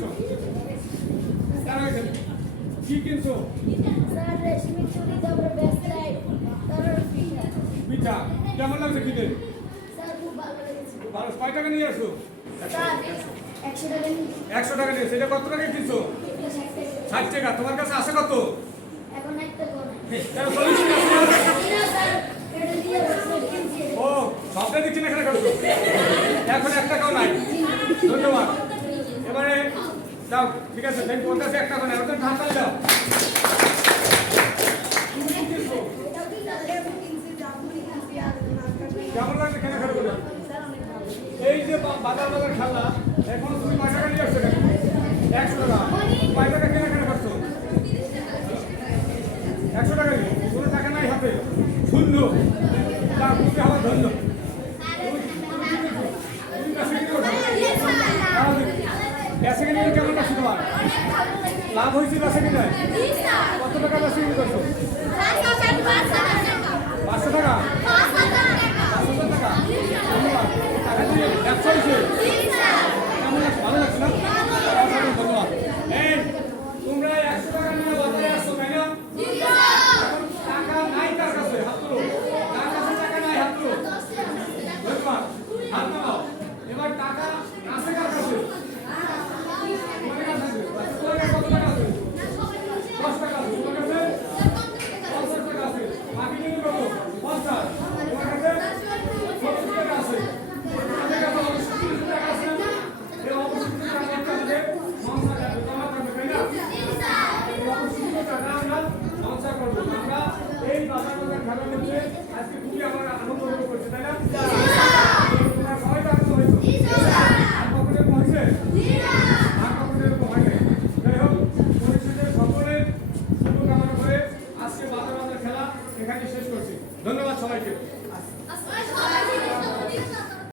এসো তারা এখানে কি কিনছো স্যার রেশমি চুড়ি তারপরে বেস্ট লাইট তারপরে পিঠা কেমন লাগছে কিনে স্যার খুব ভালো লেগেছে ভালো কয় টাকা নিয়ে আসো স্যার 100 টাকা নিন 100 টাকা নিয়ে সেটা কত টাকা কিনছো 60 টাকা তোমার কাছে আছে কত এখন একটা কোন তাহলে 40 টাকা না স্যার এটা দিয়ে কিনছি ও সবটা দিচ্ছি না এখানে করছো এখন 1 টাকাও নাই ধন্যবাদ এবারে দাও ঠিক আছে সেই 50 1 টাকা না ওটা ঢাকা দাও কেমন লাগছে কেনাকাটা করে এই যে বাজার বাজার খেলা এখন তুমি কয় টাকা নিয়ে আসছো 100 টাকা কয় টাকা কেনাকাটা করছো 100 টাকা নিয়ে কোনো টাকা নাই হাতে শূন্য তা বুঝতে আমার ধন্য বেসে কিনে কেমন লাগছে তোমার লাভ হয়েছে বেসে কিনে কত টাকা বেসে কিনে করছো 500 টাকা 500 টাকা ধন্যবাদ টাকা দিয়ে ব্যবসা হয়েছে কেমন লাগছে ভালো লাগছে না ধন্যবাদ এই তোমরা 100 টাকা নিয়ে বাজারে আসছো তাই না এখন টাকা নাই কার কাছে হাত তুলো কার কাছে টাকা নাই হাত তুলো ধন্যবাদ হাত নামাও এবার টাকা আছে কার কাছে তোমার কাছে আছে তোমার কাছে কত টাকা আছে 10 টাকা আছে তোমার কাছে 50 টাকা আছে বাকি নিয়ে কত 50 তোমার কাছে 70 টাকা আছে তোমার কাছে 70 টাকা আছে না এই 70 টাকা আমাদের সংসার করবে জমা করবে তাই না এই 70 টাকা আমরা সংসার করব আমরা এই বাজার বাজার খেলার মধ্যে আজকে খুবই আমরা আনন্দ উপভোগ করছি তাই না তোমরা সবাই তো আনন্দ হয়েছে আর কখনো এরকম হয়েছে আর কখনো এরকম হয় নাই যাই হোক পরিস্থিতির সকলের শুভকামনা করে আজকে বাজার বাজার খেলা এখানে শেষ করছি ধন্যবাদ সবাইকে